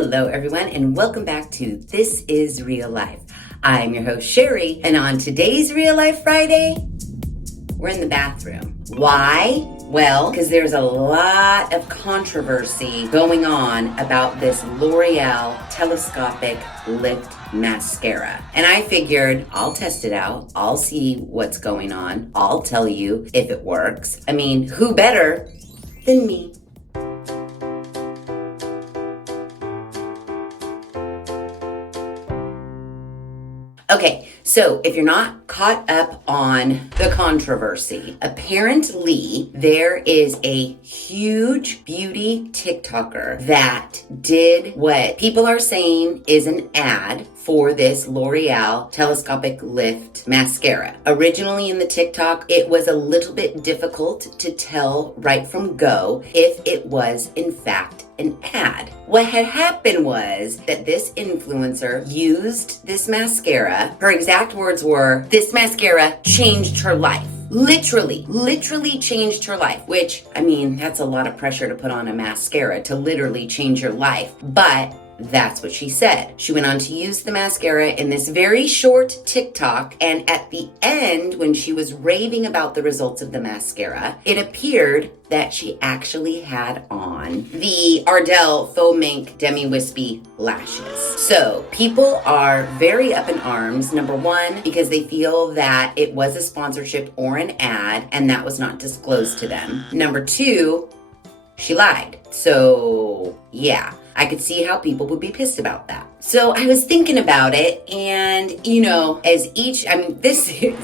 Hello everyone and welcome back to This Is Real Life. I'm your host Sheri, and on today's Real Life Friday, we're in the bathroom. Why? Well, because there's a lot of controversy going on about this L'Oreal Telescopic Lift Mascara. And I figured I'll test it out. I'll see what's going on. I'll tell you if it works. I mean, who better than me? Okay, so if you're not caught up on the controversy, apparently there is a huge beauty TikToker that did what people are saying is an ad for this L'Oreal Telescopic Lift Mascara. Originally in the TikTok, it was a little bit difficult to tell right from go if it was in fact an ad. What had happened was that this influencer used this mascara. Her exact words were, "This mascara changed her life." Literally changed her life, which, I mean, that's a lot of pressure to put on a mascara to literally change your life. But that's what she said. She went on to use the mascara in this very short TikTok, and at the end, when she was raving about the results of the mascara, it appeared that she actually had on the Ardell Faux Mink Demi Wispy lashes. So people are very up in arms, number one, because they feel that it was a sponsorship or an ad, and that was not disclosed to them. Number two, she lied. So yeah, I could see how people would be pissed about that. So I was thinking about it, and this is,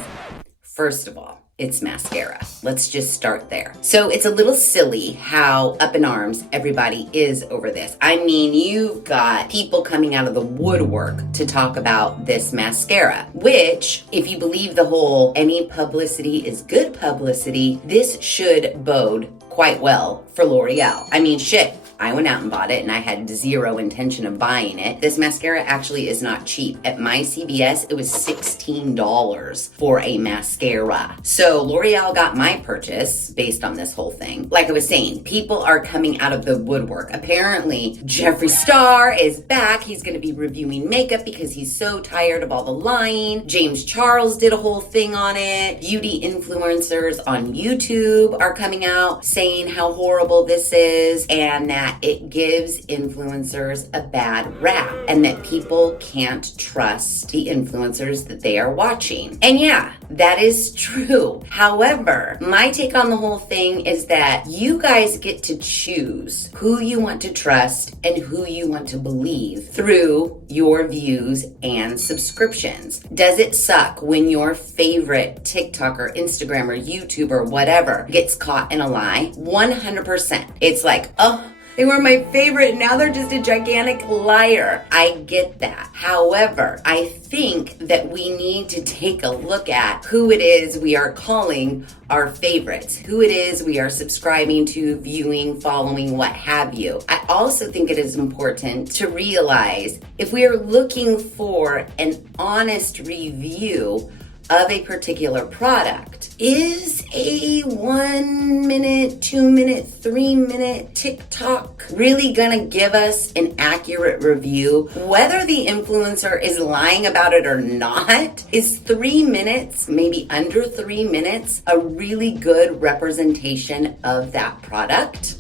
first of all, it's mascara. Let's just start there. So it's a little silly how up in arms everybody is over this. I mean, you've got people coming out of the woodwork to talk about this mascara, which, if you believe the whole any publicity is good publicity, this should bode quite well for L'Oreal. I mean, shit. I went out and bought it and I had zero intention of buying it. This mascara actually is not cheap. At my CVS, it was $16 for a mascara. So L'Oreal got my purchase based on this whole thing. Like I was saying, people are coming out of the woodwork. Apparently, Jeffree Star is back. He's going to be reviewing makeup because he's so tired of all the lying. James Charles did a whole thing on it. Beauty influencers on YouTube are coming out saying how horrible this is and that it gives influencers a bad rap and that people can't trust the influencers that they are watching. And yeah, that is true. However, my take on the whole thing is that you guys get to choose who you want to trust and who you want to believe through your views and subscriptions. Does it suck when your favorite TikToker, Instagrammer, YouTuber, whatever gets caught in a lie? 100%. It's like, oh, they were my favorite, now they're just a gigantic liar. I get that. However, I think that we need to take a look at who it is we are calling our favorites, who it is we are subscribing to, viewing, following, what have you. I also think it is important to realize if we are looking for an honest review of a particular product, is a 1 minute, 2 minute, 3 minute TikTok really gonna give us an accurate review? Whether the influencer is lying about it or not, is 3 minutes, maybe under 3 minutes, a really good representation of that product?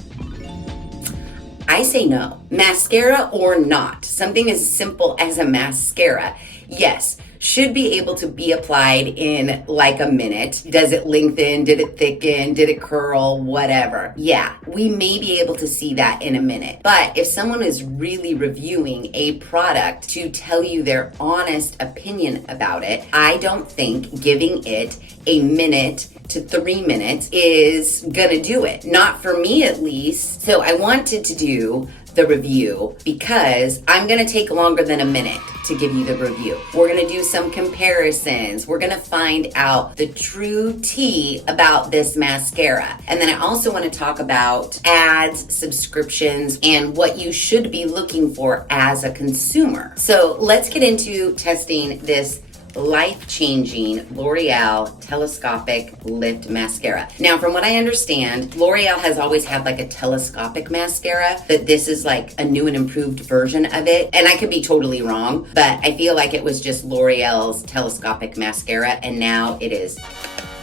I say no. Mascara or not, something as simple as a mascara, yes, should be able to be applied in like a minute. Does it lengthen? Did it thicken? Did it curl? Whatever. Yeah, we may be able to see that in a minute. But if someone is really reviewing a product to tell you their honest opinion about it, I don't think giving it a minute to 3 minutes is gonna do it. Not for me, at least. So I wanted to do the review because I'm gonna take longer than a minute to give you the review. We're gonna do some comparisons. We're gonna find out the true tea about this mascara. And then I also wanna talk about ads, subscriptions, and what you should be looking for as a consumer. So let's get into testing this life-changing L'Oreal Telescopic Lift Mascara. Now, from what I understand, L'Oreal has always had like a telescopic mascara, but this is like a new and improved version of it. And I could be totally wrong, but I feel like it was just L'Oreal's telescopic mascara, and now it is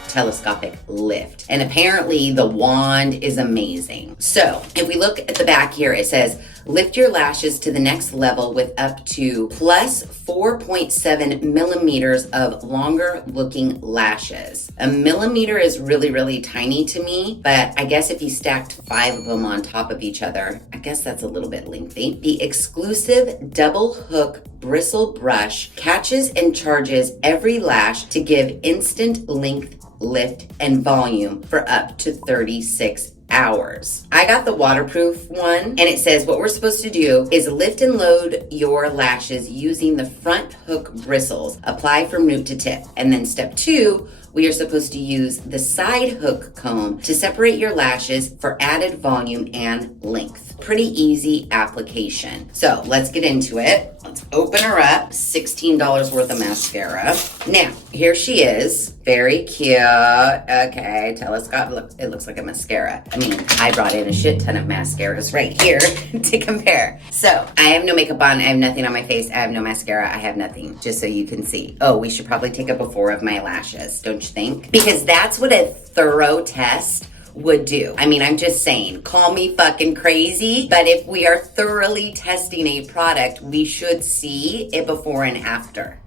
telescopic lift. And apparently the wand is amazing. So if we look at the back here, it says, lift your lashes to the next level with up to plus 4.7 millimeters of longer looking lashes. A millimeter is really, really tiny to me, but I guess if you stacked 5 of them on top of each other, I guess that's a little bit lengthy. The exclusive double hook bristle brush catches and charges every lash to give instant length, lift, and volume for up to 36 hours. I got the waterproof one, and it says what we're supposed to do is lift and load your lashes using the front hook bristles. Apply from root to tip. And then step 2, we are supposed to use the side hook comb to separate your lashes for added volume and length. Pretty easy application. So let's get into it. Let's open her up. $16 worth of mascara. Now, here she is. Very cute. Okay, telescope. Look, it looks like a mascara. I mean, I brought in a shit ton of mascaras right here to compare. So I have no makeup on. I have nothing on my face. I have no mascara. I have nothing, just so you can see. Oh, we should probably take a before of my lashes, don't you think? Because that's what a thorough test would do. I mean, I'm just saying, call me fucking crazy, but if we are thoroughly testing a product, we should see it before and after,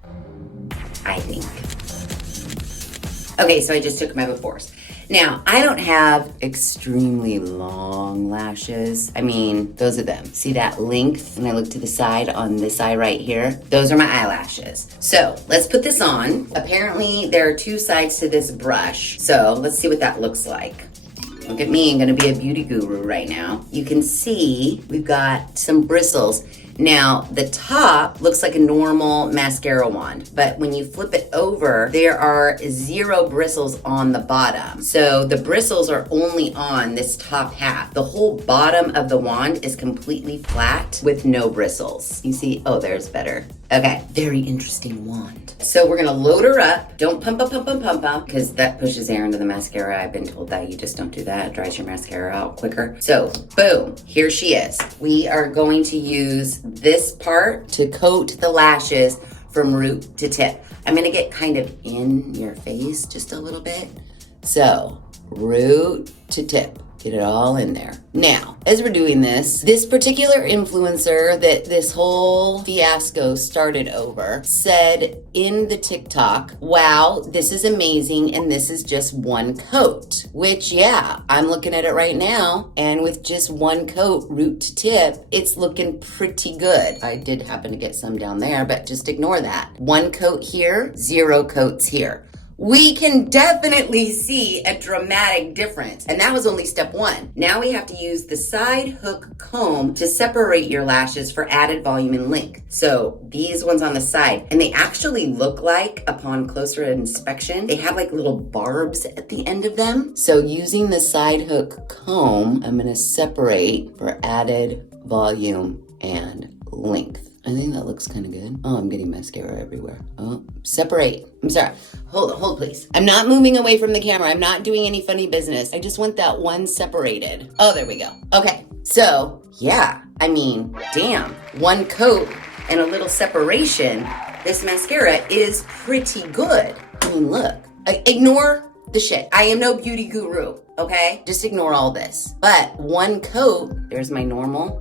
I think. Okay, so I just took my befores. Now, I don't have extremely long lashes. I mean, those are them. See that length? When I look to the side on this eye right here, those are my eyelashes. So let's put this on. Apparently, there are 2 sides to this brush. So let's see what that looks like. Look at me, I'm gonna be a beauty guru right now. You can see we've got some bristles. Now, the top looks like a normal mascara wand, but when you flip it over, there are 0 bristles on the bottom. So the bristles are only on this top half. The whole bottom of the wand is completely flat with no bristles. You see, oh, there's better. Okay, very interesting wand. So we're gonna load her up. Don't pump, because that pushes air into the mascara. I've been told that you just don't do that. It dries your mascara out quicker. So boom, here she is. We are going to use this part to coat the lashes from root to tip. I'm gonna get kind of in your face just a little bit. So root to tip. Get it all in there. Now, as we're doing this particular influencer that this whole fiasco started over said in the TikTok, wow, this is amazing, and this is just 1 coat. Which, yeah, I'm looking at it right now, and with just 1 coat, root to tip, it's looking pretty good. I did happen to get some down there, but just ignore that. 1 coat here, 0 coats here. We can definitely see a dramatic difference. And that was only step 1. Now we have to use the side hook comb to separate your lashes for added volume and length. So these ones on the side, and they actually look like, upon closer inspection, they have like little barbs at the end of them. So using the side hook comb, I'm gonna separate for added volume and length. I think that looks kind of good. Oh, I'm getting mascara everywhere. Oh, separate. I'm sorry. Hold please. I'm not moving away from the camera. I'm not doing any funny business. I just want that one separated. Oh, there we go. Okay, so yeah, I mean, damn. 1 coat and a little separation. This mascara is pretty good. I mean, look. Ignore the shit. I am no beauty guru, okay? Just ignore all this. But 1 coat, there's my normal.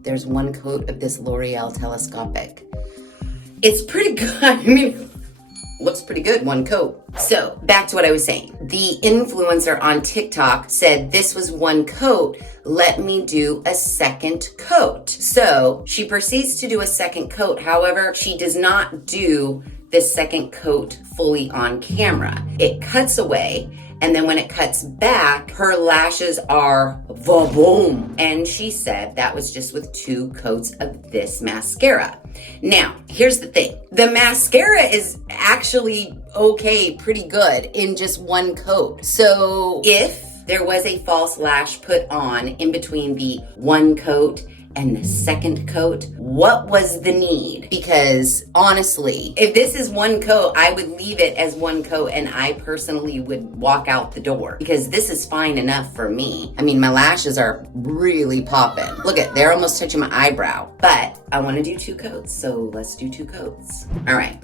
There's 1 coat of this L'Oreal Telescopic. It's pretty good. I mean, looks pretty good, 1 coat. So back to what I was saying. The influencer on TikTok said this was 1 coat. Let me do a 2nd coat. So she proceeds to do a 2nd coat. However, she does not do this 2nd coat fully on camera. It cuts away. And then when it cuts back, her lashes are va-boom. And she said that was just with 2 coats of this mascara. Now, here's the thing. The mascara is actually okay, pretty good in just 1 coat. So if there was a false lash put on in between the 1 coat and the second coat, what was the need? Because honestly, if this is one coat, I would leave it as one coat and I personally would walk out the door because this is fine enough for me. I mean, my lashes are really popping. Look at, they're almost touching my eyebrow, but I want to do 2 coats. So let's do 2 coats. All right.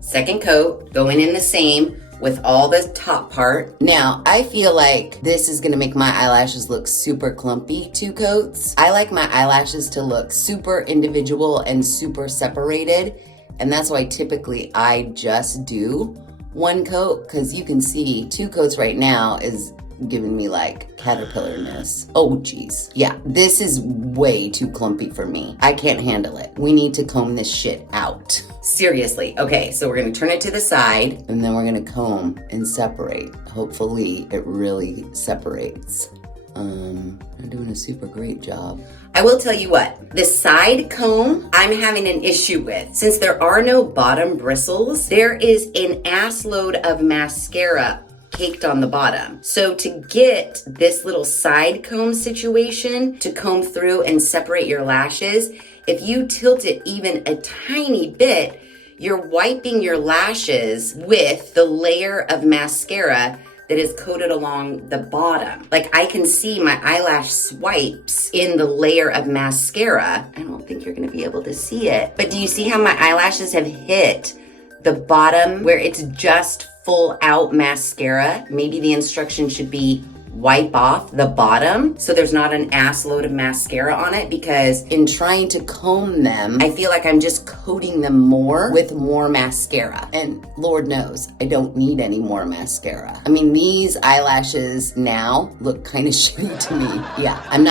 Second coat, going in the same with all the top part. Now, I feel like this is gonna make my eyelashes look super clumpy, 2 coats. I like my eyelashes to look super individual and super separated. And that's why typically I just do 1 coat, because you can see 2 coats right now is giving me like caterpillarness. Oh geez. Yeah, this is way too clumpy for me. I can't handle it. We need to comb this shit out. Seriously. Okay, so we're gonna turn it to the side and then we're gonna comb and separate. Hopefully it really separates. I'm doing a super great job. I will tell you what, the side comb I'm having an issue with. Since there are no bottom bristles, there is an ass load of mascara caked on the bottom. So to get this little side comb situation to comb through and separate your lashes, if you tilt it even a tiny bit, you're wiping your lashes with the layer of mascara that is coated along the bottom. Like I can see my eyelash swipes in the layer of mascara. I don't think you're gonna be able to see it, but do you see how my eyelashes have hit the bottom where it's just full out mascara? Maybe the instruction should be wipe off the bottom so there's not an ass load of mascara on it, because in trying to comb them, I feel like I'm just coating them more with more mascara. And Lord knows, I don't need any more mascara. I mean, these eyelashes now look kind of shitty to me. Yeah, I'm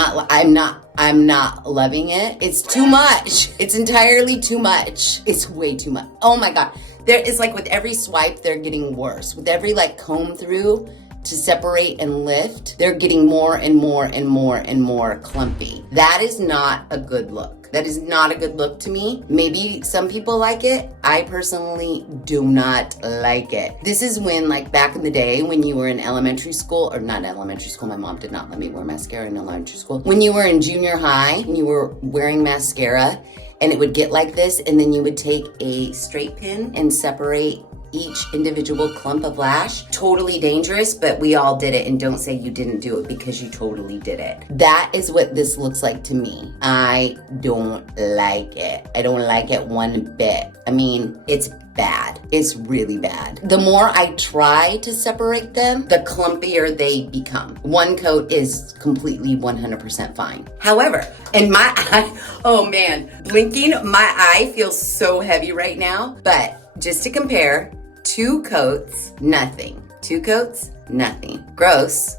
not loving it. It's too much. It's entirely too much. It's way too much. Oh my God. It's like with every swipe, they're getting worse. With every like comb through to separate and lift, they're getting more and more and more and more clumpy. That is not a good look. That is not a good look to me. Maybe some people like it. I personally do not like it. This is when, like back in the day when you were in elementary school, or not elementary school, my mom did not let me wear mascara in elementary school. When you were in junior high and you were wearing mascara and it would get like this, and then you would take a straight pin and separate each individual clump of lash. Totally dangerous, but we all did it, and don't say you didn't do it because you totally did it. That is what this looks like to me. I don't like it. I don't like it one bit. I mean, it's bad. It's really bad. The more I try to separate them, the clumpier they become. 1 coat is completely 100% fine. However, in my eye, oh man, blinking, my eye feels so heavy right now, but just to compare, 2 coats, nothing. 2 coats, nothing. Gross,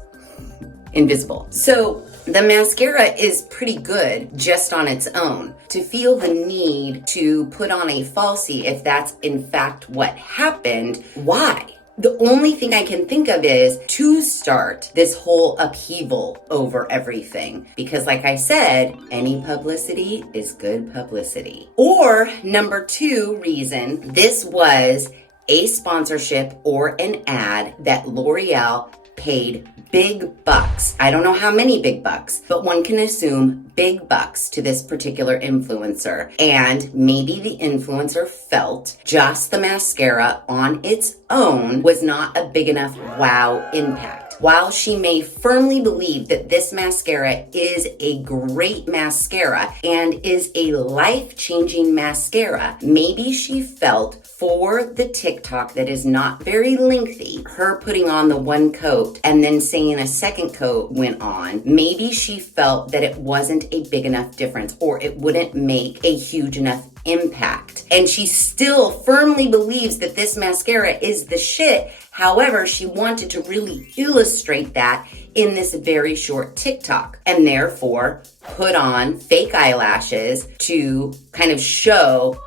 invisible. So the mascara is pretty good just on its own. To feel the need to put on a falsie, if that's in fact what happened, why? The only thing I can think of is to start this whole upheaval over everything. Because like I said, any publicity is good publicity. Or number 2 reason, this was a sponsorship or an ad that L'Oreal paid big bucks. I don't know how many big bucks, but one can assume big bucks to this particular influencer. And maybe the influencer felt just the mascara on its own was not a big enough wow impact. While she may firmly believe that this mascara is a great mascara and is a life-changing mascara, maybe she felt for the TikTok that is not very lengthy, her putting on the 1 coat and then saying a second coat went on, maybe she felt that it wasn't a big enough difference or it wouldn't make a huge enough impact. And she still firmly believes that this mascara is the shit. However, she wanted to really illustrate that in this very short TikTok and therefore put on fake eyelashes to kind of show,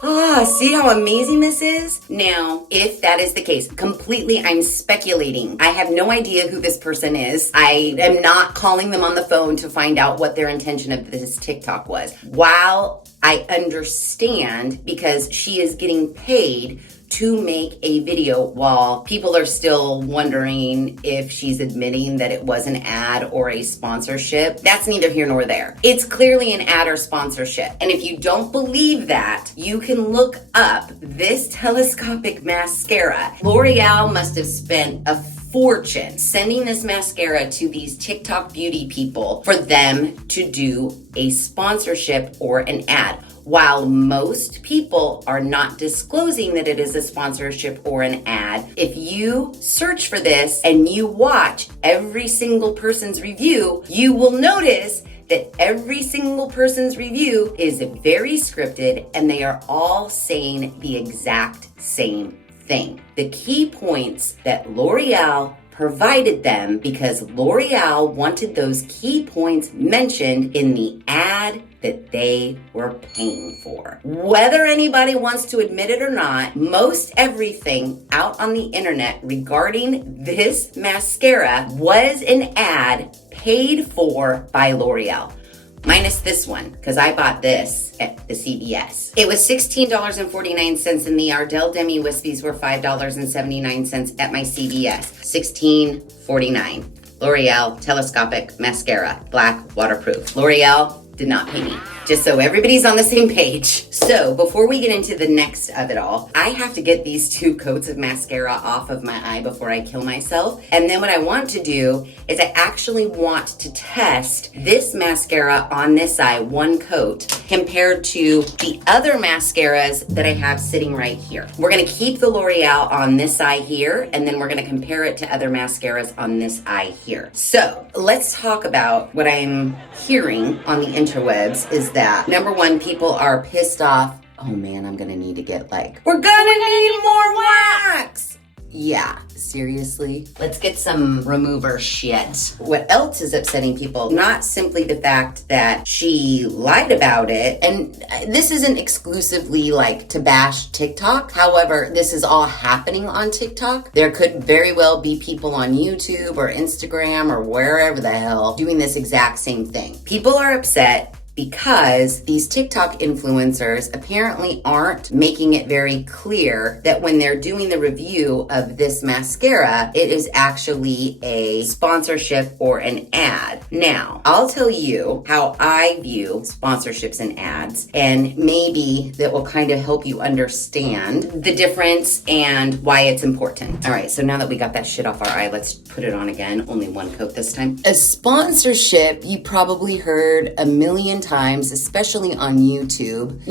see how amazing this is? Now, if that is the case, completely I'm speculating. I have no idea who this person is. I am not calling them on the phone to find out what their intention of this TikTok was. While I understand because she is getting paid to make a video while people are still wondering if she's admitting that it was an ad or a sponsorship. That's neither here nor there. It's clearly an ad or sponsorship. And if you don't believe that, you can look up this telescopic mascara. L'Oreal must have spent a fortune sending this mascara to these TikTok beauty people for them to do a sponsorship or an ad. While most people are not disclosing that it is a sponsorship or an ad, if you search for this and you watch every single person's review, you will notice that every single person's review is very scripted and they are all saying the exact same thing. The key points that L'Oreal provided them because L'Oreal wanted those key points mentioned in the ad that they were paying for. Whether anybody wants to admit it or not, most everything out on the internet regarding this mascara was an ad paid for by L'Oreal. Minus this one, because I bought this at the CVS. It was $16.49 and the Ardell Demi Wispies were $5.79 at my CVS. $16.49. L'Oreal Telescopic Mascara, black, waterproof. L'Oreal did not pay me. Just so everybody's on the same page. So before we get into the next of it all, I have to get these 2 coats of mascara off of my eye before I kill myself. And then what I want to do is I actually want to test this mascara on this eye, 1 coat, compared to the other mascaras that I have sitting right here. We're gonna keep the L'Oreal on this eye here, and then we're gonna compare it to other mascaras on this eye here. So let's talk about what I'm hearing on the interwebs is that, number 1, people are pissed off. Oh man, I'm gonna need to get we're gonna need more wax. Yeah, seriously? Let's get some remover shit. What else is upsetting people? Not simply the fact that she lied about it, and this isn't exclusively to bash TikTok. However, this is all happening on TikTok. There could very well be people on YouTube or Instagram or wherever the hell doing this exact same thing. People are upset because these TikTok influencers apparently aren't making it very clear that when they're doing the review of this mascara, it is actually a sponsorship or an ad. Now, I'll tell you how I view sponsorships and ads, and maybe that will kind of help you understand the difference and why it's important. All right, so now that we got that shit off our eye, let's put it on again. Only 1 coat this time. A sponsorship, you probably heard a million times, especially on YouTube.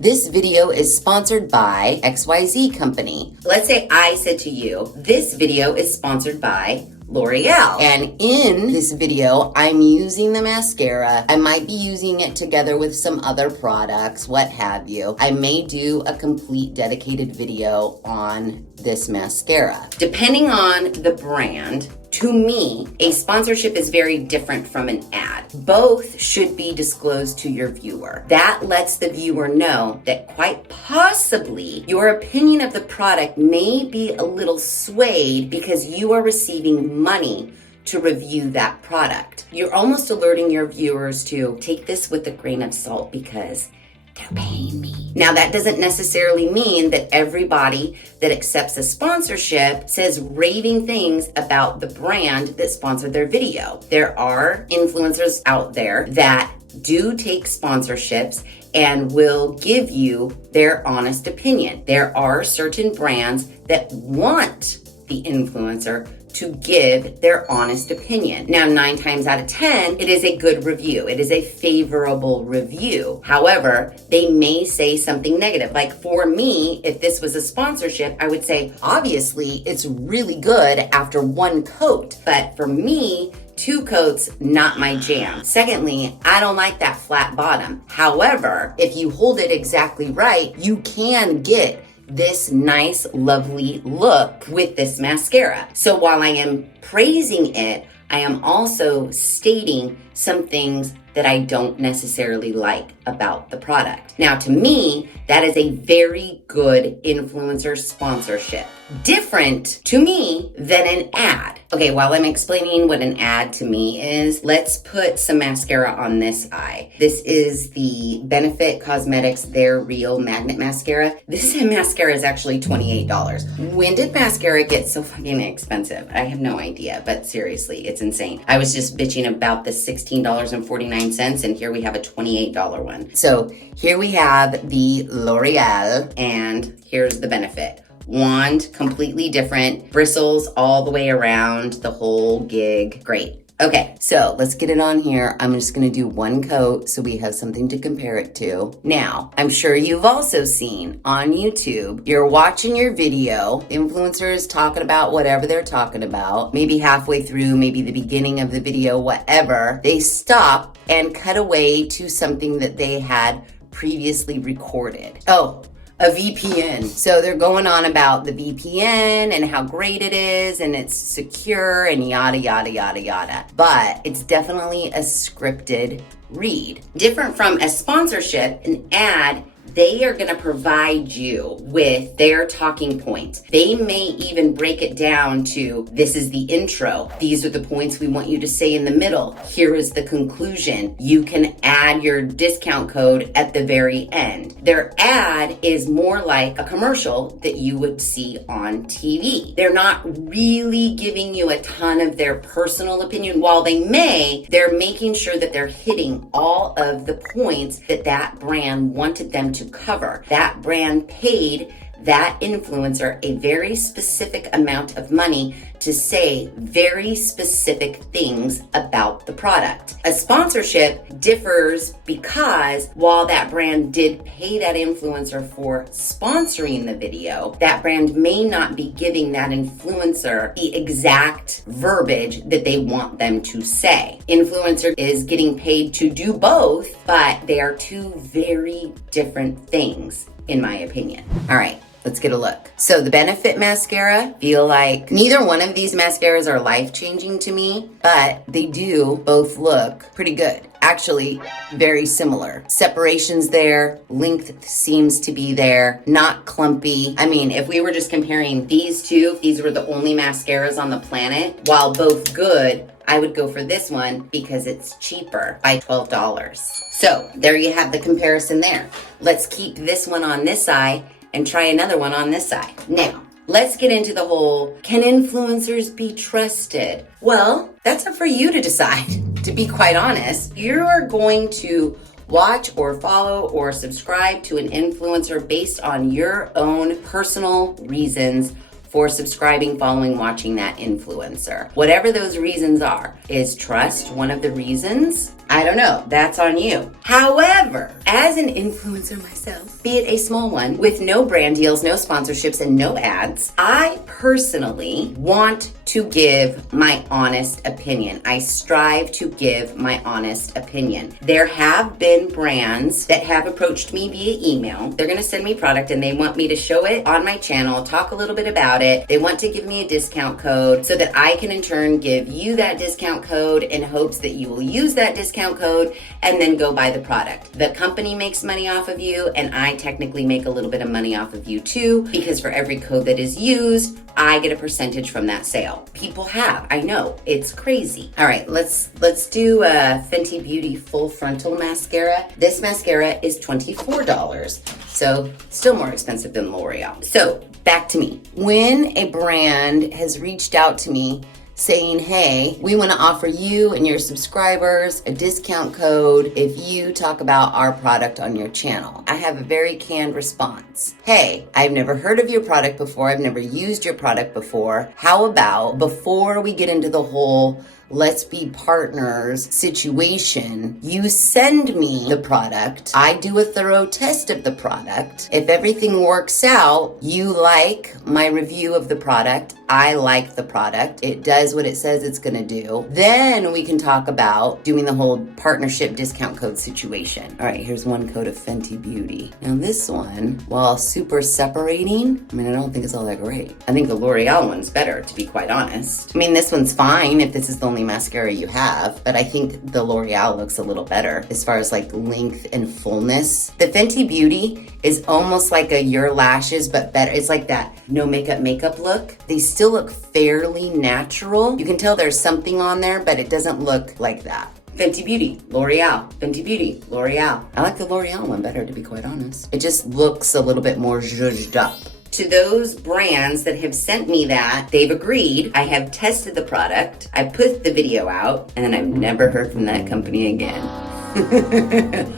This video is sponsored by XYZ company. Let's say I said to you, this video is sponsored by L'Oreal. And in this video, I'm using the mascara. I might be using it together with some other products, what have you. I may do a complete dedicated video on this mascara. Depending on the brand, to me, a sponsorship is very different from an ad. Both should be disclosed to your viewer. That lets the viewer know that quite possibly your opinion of the product may be a little swayed because you are receiving money to review that product. You're almost alerting your viewers to take this with a grain of salt because they're paying me. Now, that doesn't necessarily mean that everybody that accepts a sponsorship says raving things about the brand that sponsored their video. There are influencers out there that do take sponsorships and will give you their honest opinion. There are certain brands that want the influencer to give their honest opinion. Now, 9 times out of 10, it is a good review. It is a favorable review. However, they may say something negative. For me, if this was a sponsorship, I would say, obviously, it's really good after 1 coat. But for me, 2 coats, not my jam. Secondly, I don't like that flat bottom. However, if you hold it exactly right, you can get this nice, lovely look with this mascara. So while I am praising it, I am also stating some things that that I don't necessarily like about the product. Now, to me, that is a very good influencer sponsorship. Different to me than an ad. Okay, while I'm explaining what an ad to me is, let's put some mascara on this eye. This is the Benefit Cosmetics They're Real Magnet Mascara. This mascara is actually $28. When did mascara get so fucking expensive? I have no idea, but seriously, it's insane. I was just bitching about the $16.49, and here we have a $28 one. So here we have the L'Oreal, and here's the Benefit. Wand, completely different. Bristles all the way around, the whole gig. Great. Okay, so let's get it on here. I'm just gonna do one coat so we have something to compare it to. Now, I'm sure you've also seen on YouTube, you're watching your video, influencers talking about whatever they're talking about, maybe halfway through, maybe the beginning of the video, whatever. They stop and cut away to something that they had previously recorded. Oh, a VPN. So they're going on about the VPN and how great it is and it's secure and yada, yada, yada, yada. But it's definitely a scripted read. Different from a sponsorship, an ad, they are gonna provide you with their talking points. They may even break it down to, this is the intro. These are the points we want you to say in the middle. Here is the conclusion. You can add your discount code at the very end. Their ad is more like a commercial that you would see on TV. They're not really giving you a ton of their personal opinion. While they may, they're making sure that they're hitting all of the points that that brand wanted them to cover. That brand paid that influencer a very specific amount of money to say very specific things about the product. A sponsorship differs because while that brand did pay that influencer for sponsoring the video, that brand may not be giving that influencer the exact verbiage that they want them to say. Influencer is getting paid to do both, but they are two very different things, in my opinion. All right. Let's get a look. So the Benefit mascara, feel like neither one of these mascaras are life-changing to me, but they do both look pretty good. Actually, very similar. Separation's there, length seems to be there, not clumpy. I mean, if we were just comparing these two, if these were the only mascaras on the planet, while both good, I would go for this one because it's cheaper by $12. So there you have the comparison there. Let's keep this one on this eye and try another one on this side. Now, let's get into the whole, can influencers be trusted? Well, that's up for you to decide, to be quite honest. You are going to watch or follow or subscribe to an influencer based on your own personal reasons for subscribing, following, watching that influencer. Whatever those reasons are. Is trust one of the reasons? I don't know, that's on you. However, as an influencer myself, be it a small one, with no brand deals, no sponsorships, and no ads, I personally want to give my honest opinion. I strive to give my honest opinion. There have been brands that have approached me via email. They're gonna send me product and they want me to show it on my channel, talk a little bit about it. They want to give me a discount code so that I can in turn give you that discount code in hopes that you will use that discount code and then go buy the product. The company makes money off of you and I technically make a little bit of money off of you too, because for every code that is used, I get a percentage from that sale. People have, I know, it's crazy. All right, let's do a Fenty Beauty Full Frontal Mascara. This mascara is $24, so still more expensive than L'Oreal. So back to me. When a brand has reached out to me saying, hey, we want to offer you and your subscribers a discount code if you talk about our product on your channel, I have a very canned response. Hey, I've never heard of your product before. I've never used your product before. How about before we get into the whole let's be partners situation, you send me the product, I do a thorough test of the product. If everything works out, you like my review of the product, I like the product, it does what it says it's gonna do, then we can talk about doing the whole partnership discount code situation. All right, here's one code of Fenty Beauty. Now this one, while super separating, I mean, I don't think it's all that great. I think the L'Oreal one's better, to be quite honest. I mean, this one's fine if this is the only only mascara you have, but I think the L'Oreal looks a little better as far as like length and fullness. The Fenty Beauty is almost like a Your Lashes, but better. It's like that no makeup look. They still look fairly natural. You can tell there's something on there, but it doesn't look like that. Fenty Beauty, L'Oreal, Fenty Beauty, L'Oreal. I like the L'Oreal one better, to be quite honest. It just looks a little bit more zhuzhed up. To those brands that have sent me that, they've agreed. I have tested the product. I put the video out, and then I've never heard from that company again.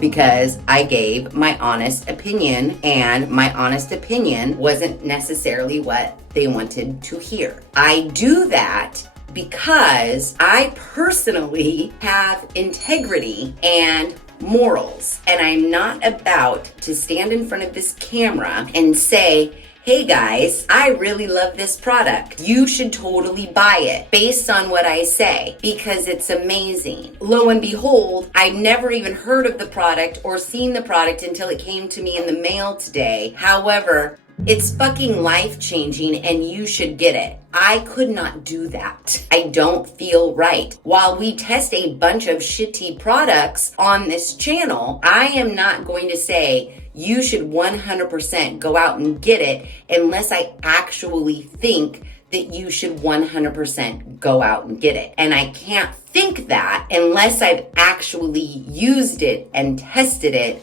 Because I gave my honest opinion, and my honest opinion wasn't necessarily what they wanted to hear. I do that because I personally have integrity and morals, and I'm not about to stand in front of this camera and say, hey guys, I really love this product. You should totally buy it based on what I say because it's amazing. Lo and behold, I've never even heard of the product or seen the product until it came to me in the mail today. However, it's fucking life-changing and you should get it. I could not do that. I don't feel right. While we test a bunch of shitty products on this channel, I am not going to say you should 100% go out and get it unless I actually think that you should 100% go out and get it. And I can't think that unless I've actually used it and tested it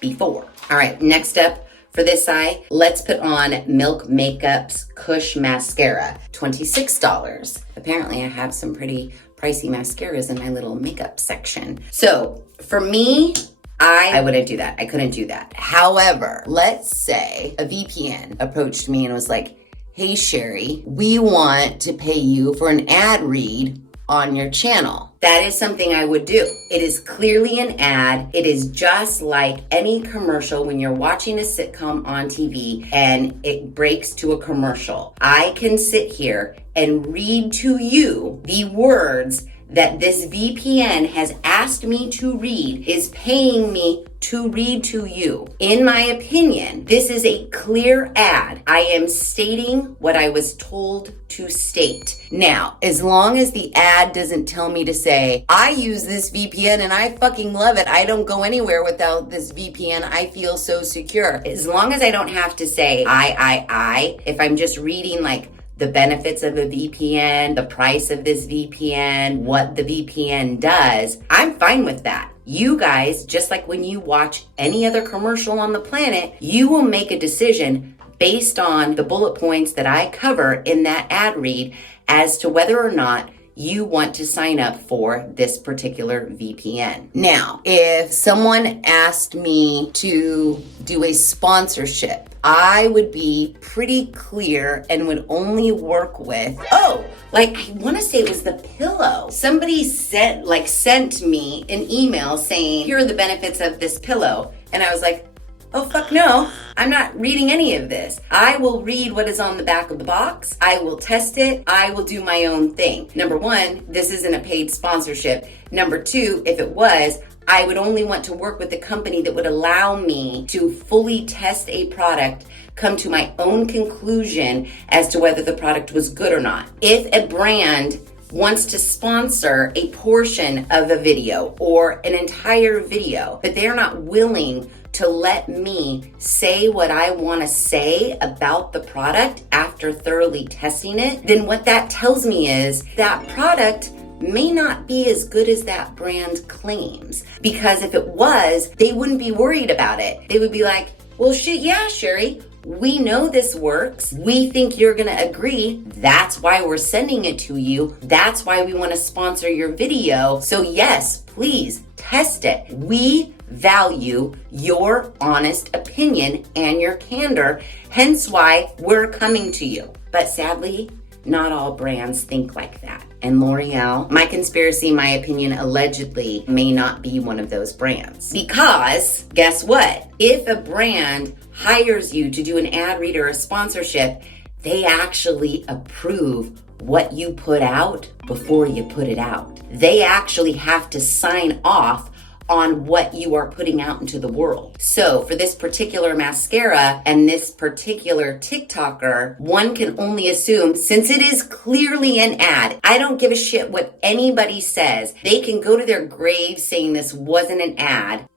before. All right, next up for this eye, let's put on Milk Makeup's Kush Mascara, $26. Apparently I have some pretty pricey mascaras in my little makeup section. So for me, I wouldn't do that. I couldn't do that. However, let's say a VPN approached me and was like, hey, Sheri, we want to pay you for an ad read on your channel. That is something I would do. It is clearly an ad. It is just like any commercial when you're watching a sitcom on TV and it breaks to a commercial. I can sit here and read to you the words that this VPN has asked me to read, is paying me to read to you. In my opinion, this is a clear ad. I am stating what I was told to state. Now, as long as the ad doesn't tell me to say, I use this VPN and I fucking love it. I don't go anywhere without this VPN. I feel so secure. As long as I don't have to say, if I'm just reading like the benefits of a VPN, the price of this VPN, what the VPN does, I'm fine with that. You guys, just like when you watch any other commercial on the planet, you will make a decision based on the bullet points that I cover in that ad read as to whether or not you want to sign up for this particular VPN. Now, if someone asked me to do a sponsorship, I would be pretty clear and would only work with, I want to say it was the pillow. Somebody sent me an email saying, here are the benefits of this pillow. And I was like, oh, fuck no, I'm not reading any of this. I will read what is on the back of the box. I will test it. I will do my own thing. Number one, this isn't a paid sponsorship. Number two, if it was, I would only want to work with a company that would allow me to fully test a product, come to my own conclusion as to whether the product was good or not. If a brand wants to sponsor a portion of a video or an entire video, but they're not willing to let me say what I want to say about the product after thoroughly testing it, then what that tells me is that product may not be as good as that brand claims. Because if it was, they wouldn't be worried about it. They would be like, well, shit, yeah, Sheri, we know this works. We think you're going to agree. That's why we're sending it to you. That's why we want to sponsor your video. So yes, please test it. We value your honest opinion and your candor, hence why we're coming to you. But sadly, not all brands think like that. And L'Oreal, my conspiracy, my opinion, allegedly may not be one of those brands. Because guess what? If a brand hires you to do an ad read or a sponsorship, they actually approve what you put out before you put it out. They actually have to sign off on what you are putting out into the world. So for this particular mascara and this particular TikToker, one can only assume, since it is clearly an ad, I don't give a shit what anybody says. They can go to their grave saying this wasn't an ad.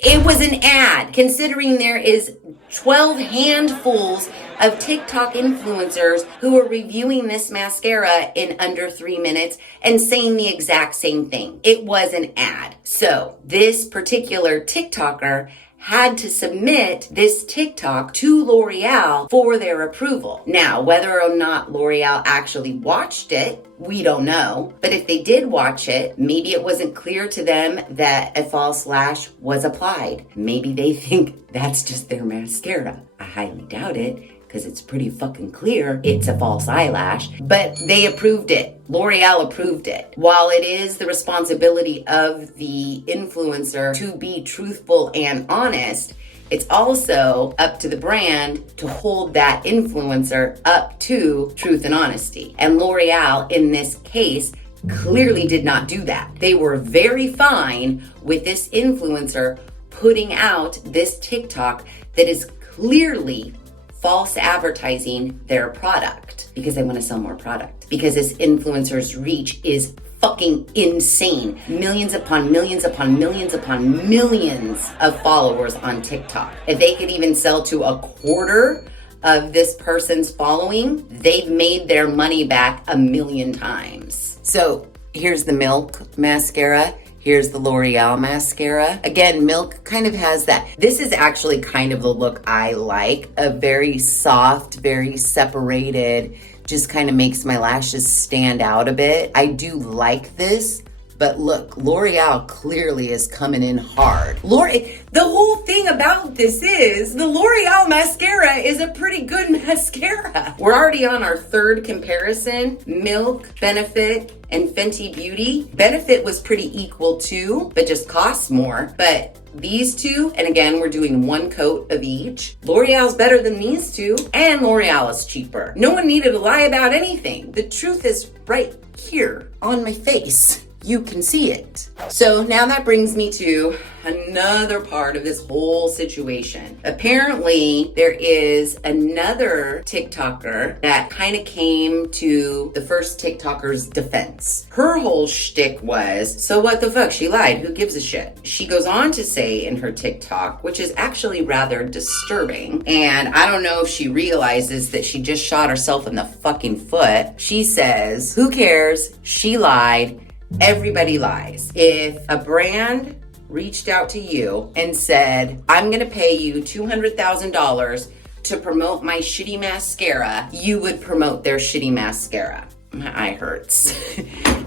It was an ad, considering there is 12 handfuls of TikTok influencers who are reviewing this mascara in under 3 minutes and saying the exact same thing. It was an ad. So this particular TikToker had to submit this TikTok to L'Oreal for their approval. Now, whether or not L'Oreal actually watched it, we don't know. But if they did watch it, maybe it wasn't clear to them that a false lash was applied. Maybe they think that's just their mascara. I highly doubt it, because it's pretty fucking clear it's a false eyelash, but they approved it. L'Oreal approved it. While it is the responsibility of the influencer to be truthful and honest, it's also up to the brand to hold that influencer up to truth and honesty. And L'Oreal, in this case, clearly did not do that. They were very fine with this influencer putting out this TikTok that is clearly false advertising their product because they want to sell more product. Because this influencer's reach is fucking insane. Millions upon millions upon millions upon millions of followers on TikTok. If they could even sell to a quarter of this person's following, they've made their money back 1,000,000 times. So here's the Milk mascara. Here's the L'Oreal mascara. Again, Milk kind of has that. This is actually kind of the look I like. A very soft, very separated, just kind of makes my lashes stand out a bit. I do like this. But look, L'Oreal clearly is coming in hard. The whole thing about this is the L'Oreal mascara is a pretty good mascara. We're already on our third comparison. Milk, Benefit, and Fenty Beauty. Benefit was pretty equal too, but just costs more. But these two, and again, we're doing one coat of each. L'Oreal's better than these two, and L'Oreal is cheaper. No one needed to lie about anything. The truth is right here on my face. You can see it. So now that brings me to another part of this whole situation. Apparently, there is another TikToker that kind of came to the first TikToker's defense. Her whole shtick was, so what the fuck? She lied. Who gives a shit? She goes on to say in her TikTok, which is actually rather disturbing, and I don't know if she realizes that she just shot herself in the fucking foot. She says, who cares? She lied. Everybody lies. If a brand reached out to you and said, I'm gonna pay you $200,000 to promote my shitty mascara, you would promote their shitty mascara. My eye hurts.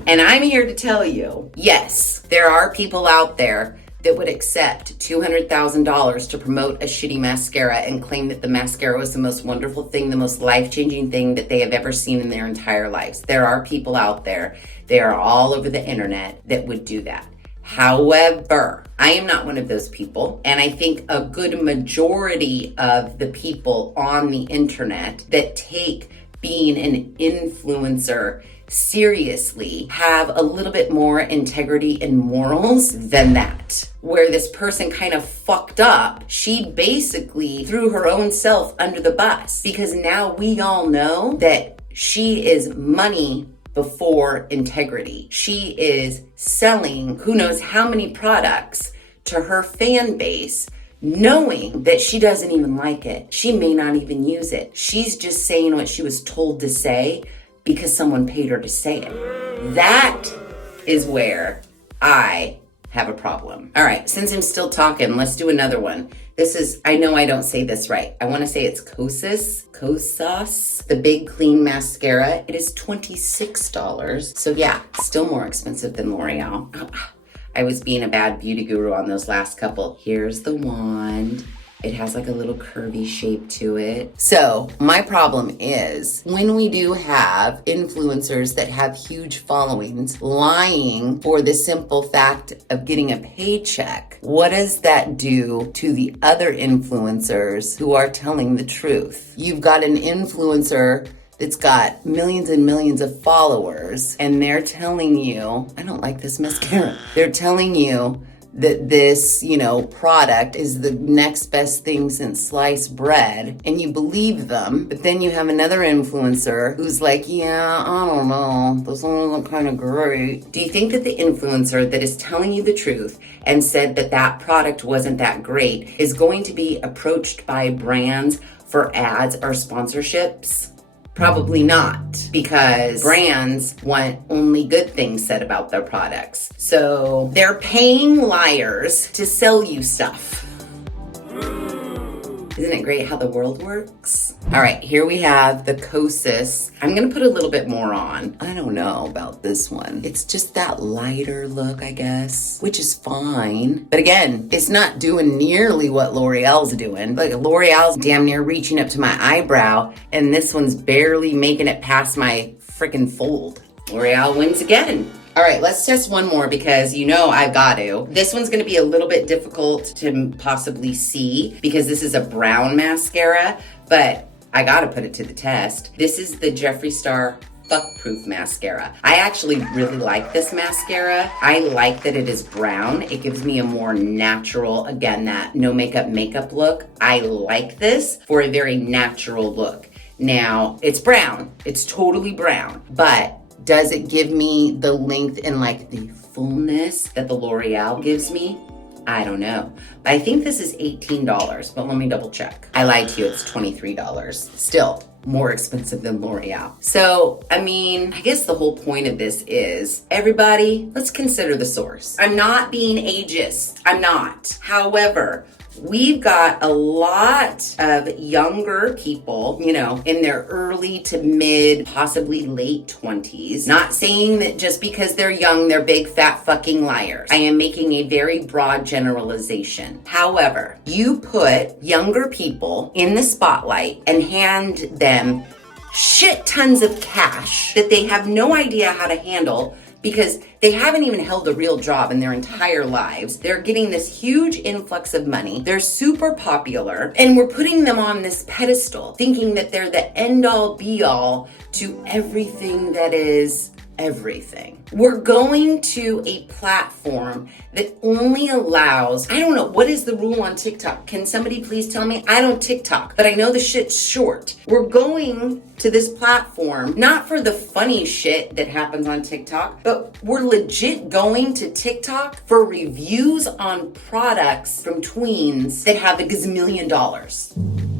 And I'm here to tell you, yes, there are people out there that would accept $200,000 to promote a shitty mascara and claim that the mascara was the most wonderful thing, the most life-changing thing that they have ever seen in their entire lives. There are people out there, they are all over the internet, that would do that. However, I am not one of those people, and I think a good majority of the people on the internet that take being an influencer seriously have a little bit more integrity and morals than that. Where this person kind of fucked up, she basically threw her own self under the bus, because now we all know that she is money before integrity. She is selling who knows how many products to her fan base, knowing that she doesn't even like it. She may not even use it. She's just saying what she was told to say because someone paid her to say it. That is where I have a problem. All right, since I'm still talking, let's do another one. This is, I know I don't say this right. I wanna say it's Kosas, the Big Clean Mascara. It is $26. So yeah, still more expensive than L'Oreal. I was being a bad beauty guru on those last couple. Here's the wand. It has like a little curvy shape to it. So my problem is when we do have influencers that have huge followings lying for the simple fact of getting a paycheck, what does that do to the other influencers who are telling the truth? You've got an influencer that's got millions and millions of followers, and they're telling you, I don't like this mascara. They're telling you that this, product is the next best thing since sliced bread, and you believe them. But then you have another influencer who's like, yeah, I don't know, this one look kind of great. Do you think that the influencer that is telling you the truth and said that that product wasn't that great is going to be approached by brands for ads or sponsorships? Probably not, because brands want only good things said about their products. So they're paying liars to sell you stuff. Isn't it great how the world works? All right, here we have the Kosas. I'm gonna put a little bit more on. I don't know about this one. It's just that lighter look, I guess, which is fine. But again, it's not doing nearly what L'Oreal's doing. Like L'Oreal's damn near reaching up to my eyebrow, and this one's barely making it past my freaking fold. L'Oreal wins again. All right, let's test one more because I've got to. This one's gonna be a little bit difficult to possibly see because this is a brown mascara, but I gotta put it to the test. This is the Jeffree Star Fuck Proof Mascara. I actually really like this mascara. I like that it is brown. It gives me a more natural, again, that no makeup look. I like this for a very natural look. Now, it's brown. It's totally brown, but does it give me the length and like the fullness that the L'Oreal gives me? I don't know. I think this is $18, but let me double check. I lied to you, it's $23. Still more expensive than L'Oreal. So, I guess the whole point of this is, everybody, let's consider the source. I'm not being ageist. I'm not. However, we've got a lot of younger people, in their early to mid, possibly late 20s. Not saying that just because they're young, they're big, fat fucking liars. I am making a very broad generalization. However, you put younger people in the spotlight and hand them shit tons of cash that they have no idea how to handle because they haven't even held a real job in their entire lives. They're getting this huge influx of money. They're super popular, and we're putting them on this pedestal, thinking that they're the end-all, be-all to everything that is everything. We're going to a platform that only allows, I don't know, what is the rule on TikTok? Can somebody please tell me? I don't TikTok, but I know the shit's short. We're going to this platform, not for the funny shit that happens on TikTok, but we're legit going to TikTok for reviews on products from tweens that have a gazillion dollars.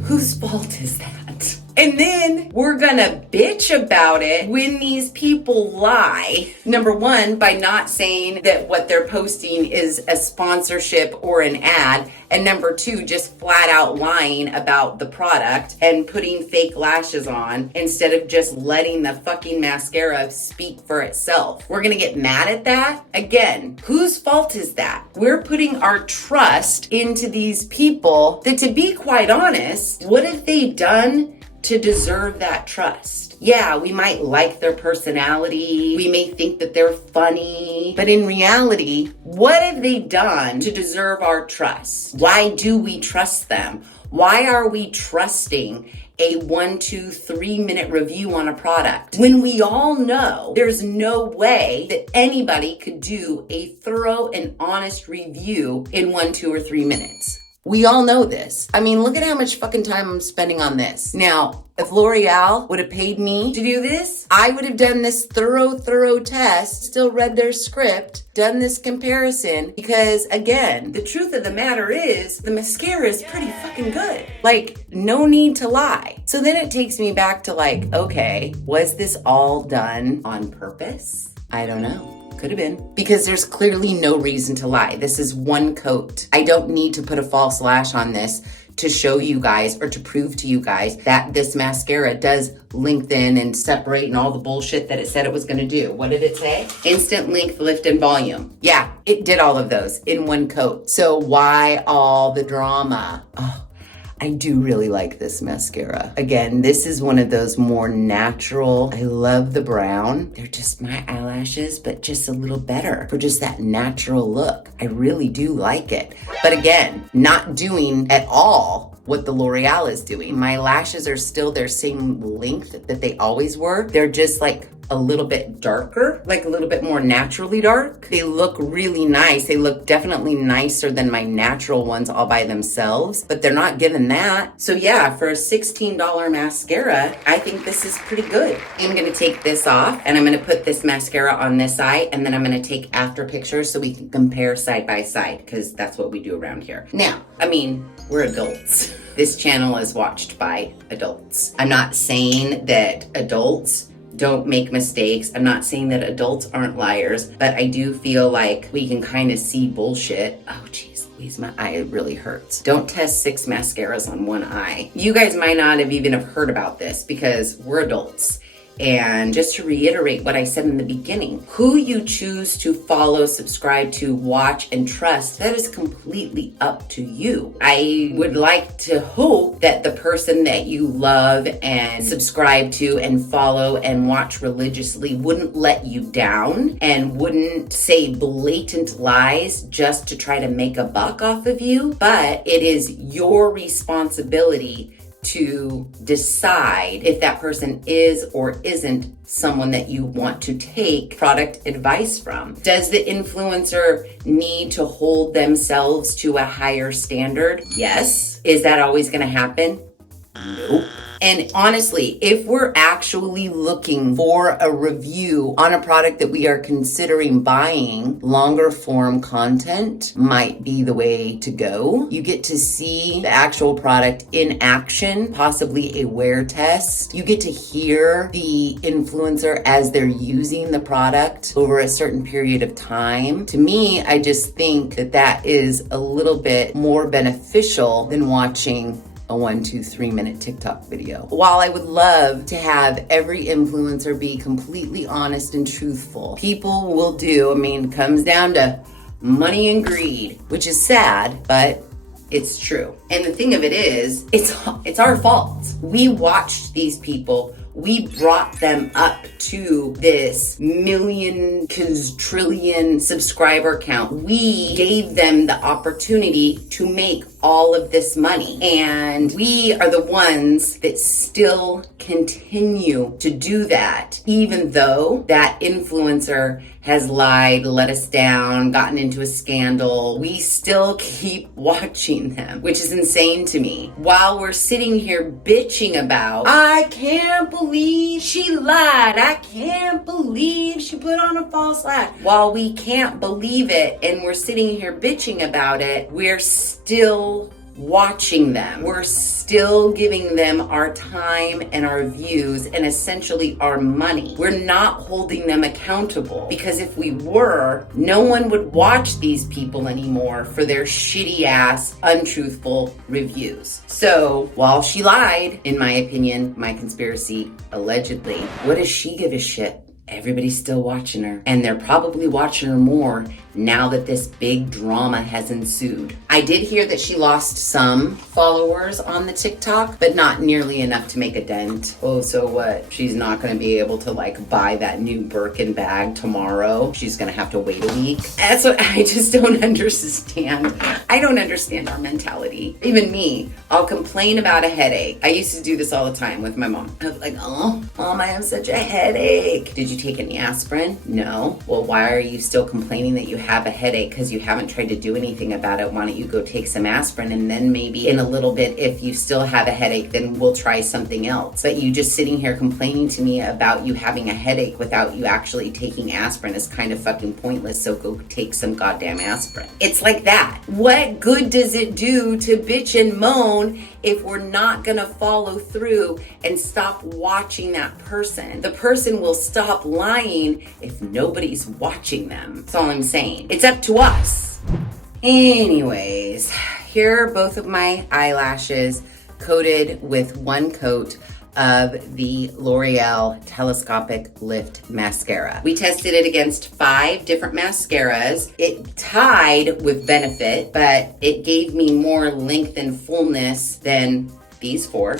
Whose fault is that? And then we're gonna bitch about it when these people lie. Number one, by not saying that what they're posting is a sponsorship or an ad. And number two, just flat out lying about the product and putting fake lashes on instead of just letting the fucking mascara speak for itself. We're gonna get mad at that? Again, whose fault is that? We're putting our trust into these people that, to be quite honest, what have they done to deserve that trust? Yeah, we might like their personality. We may think that they're funny. But in reality, what have they done to deserve our trust? Why do we trust them? Why are we trusting a 1, 2, 3 minute review on a product when we all know there's no way that anybody could do a thorough and honest review in 1, 2, or 3 minutes? We all know this. Look at how much fucking time I'm spending on this. Now, if L'Oreal would have paid me to do this, I would have done this thorough test, still read their script, done this comparison, because again, the truth of the matter is the mascara is pretty fucking good. No need to lie. So then it takes me back to okay, was this all done on purpose? I don't know. Could have been, because there's clearly no reason to lie. This is one coat. I don't need to put a false lash on this to show you guys or to prove to you guys that this mascara does lengthen and separate and all the bullshit that it said it was going to do. What did it say? Instant length, lift, and volume. Yeah, it did all of those in one coat. So why all the drama? Oh, I do really like this mascara. Again, this is one of those more natural. I love the brown. They're just my eyelashes, but just a little better for just that natural look. I really do like it. But again, not doing at all what the L'Oreal is doing. My lashes are still their same length that they always were. They're just like a little bit darker, like a little bit more naturally dark. They look really nice. They look definitely nicer than my natural ones all by themselves, but they're not giving that. So yeah, for a $16 mascara, I think this is pretty good. I'm gonna take this off and I'm gonna put this mascara on this eye, and then I'm gonna take after pictures so we can compare side by side, because that's what we do around here. Now, I mean, we're adults. This channel is watched by adults. I'm not saying that adults don't make mistakes. I'm not saying that adults aren't liars, but I do feel like we can kind of see bullshit. Oh, geez, Louise, my eye really hurts. Don't test 6 mascaras on one eye. You guys might not have even have heard about this because we're adults. And just to reiterate what I said in the beginning, who you choose to follow, subscribe to, watch, and trust, that is completely up to you. I would like to hope that the person that you love and subscribe to and follow and watch religiously wouldn't let you down and wouldn't say blatant lies just to try to make a buck off of you. But it is your responsibility to decide if that person is or isn't someone that you want to take product advice from. Does the influencer need to hold themselves to a higher standard? Yes. Is that always going to happen? Nope. And honestly, if we're actually looking for a review on a product that we are considering buying, longer form content might be the way to go. You get to see the actual product in action, possibly a wear test. You get to hear the influencer as they're using the product over a certain period of time. To me, I just think that that is a little bit more beneficial than watching a 1, 2, 3 minute TikTok video. While I would love to have every influencer be completely honest and truthful, people will do, it comes down to money and greed, which is sad, but it's true. And the thing of it is, it's our fault. We watched these people. We brought them up to this million, trillion subscriber count. We gave them the opportunity to make all of this money. And we are the ones that still continue to do that, even though that influencer has lied, let us down, gotten into a scandal. We still keep watching them, which is insane to me. While we're sitting here bitching about, I can't believe she lied. I can't believe she put on a false lash. While we can't believe it and we're sitting here bitching about it, we're still watching them. We're still giving them our time and our views and essentially our money. We're not holding them accountable, because if we were, no one would watch these people anymore for their shitty ass, untruthful reviews. So while she lied, in my opinion, my conspiracy, allegedly, what does she give a shit? Everybody's still watching her, and they're probably watching her more now that this big drama has ensued. I did hear that she lost some followers on the TikTok, but not nearly enough to make a dent. Oh, so what? She's not going to be able to buy that new Birkin bag tomorrow. She's going to have to wait a week. That's what I just don't understand. I don't understand our mentality. Even me, I'll complain about a headache. I used to do this all the time with my mom. I was like, oh, Mom, I have such a headache. Did you take any aspirin? No. Well, why are you still complaining that you have a headache? Because you haven't tried to do anything about it. Why don't you go take some aspirin, and then maybe in a little bit, if you still have a headache, then we'll try something else. But you just sitting here complaining to me about you having a headache without you actually taking aspirin is kind of fucking pointless. So go take some goddamn aspirin. It's like that. What good does it do to bitch and moan if we're not gonna follow through and stop watching that person? The person will stop lying if nobody's watching them. That's all I'm saying. It's up to us. Anyways, here are both of my eyelashes coated with one coat of the L'Oreal Telescopic Lift Mascara. We tested it against 5 different mascaras. It tied with Benefit, but it gave me more length and fullness than these 4.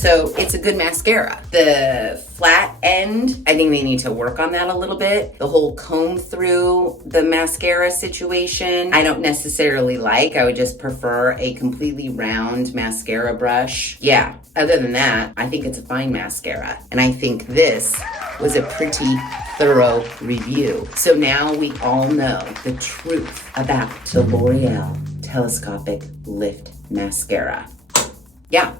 So it's a good mascara. The flat end, I think they need to work on that a little bit. The whole comb through the mascara situation, I don't necessarily like. I would just prefer a completely round mascara brush. Yeah, other than that, I think it's a fine mascara. And I think this was a pretty thorough review. So now we all know the truth about the L'Oreal Telescopic Lift Mascara. Yeah,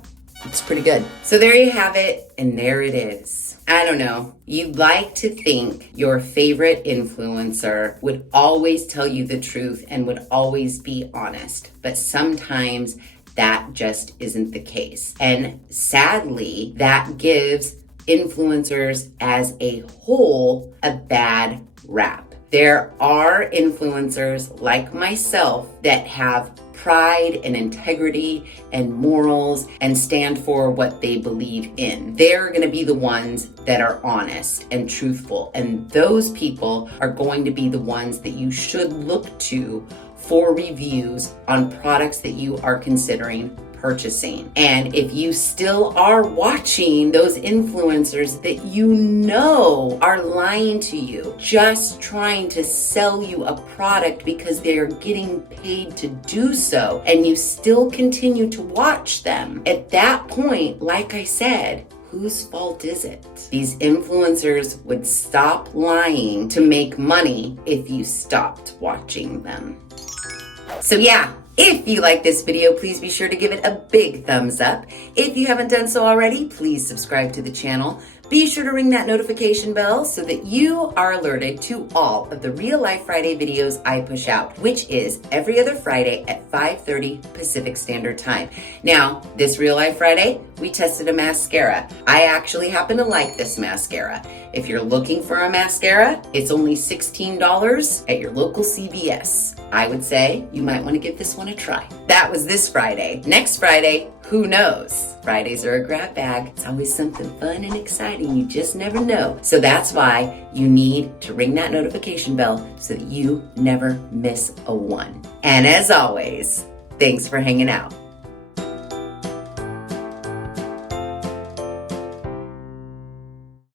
it's pretty good. So there you have it, and there it is. I don't know. You'd like to think your favorite influencer would always tell you the truth and would always be honest, but sometimes that just isn't the case. And sadly, that gives influencers as a whole a bad rap. There are influencers like myself that have pride and integrity and morals and stand for what they believe in. They're going to be the ones that are honest and truthful. And those people are going to be the ones that you should look to for reviews on products that you are considering purchasing. And if you still are watching those influencers that you know are lying to you, just trying to sell you a product because they are getting paid to do so, and you still continue to watch them, at that point, like I said, whose fault is it? These influencers would stop lying to make money if you stopped watching them. So yeah, if you like this video, please be sure to give it a big thumbs up. If you haven't done so already, please subscribe to the channel. Be sure to ring that notification bell so that you are alerted to all of the Real Life Friday videos I push out, which is every other Friday at 5:30 Pacific Standard Time. Now, this Real Life Friday, we tested a mascara. I actually happen to like this mascara. If you're looking for a mascara, it's only $16 at your local CVS. I would say you might want to give this one a try. That was this Friday. Next Friday, who knows? Fridays are a grab bag. It's always something fun and exciting. You just never know. So that's why you need to ring that notification bell so that you never miss a one. And as always, thanks for hanging out.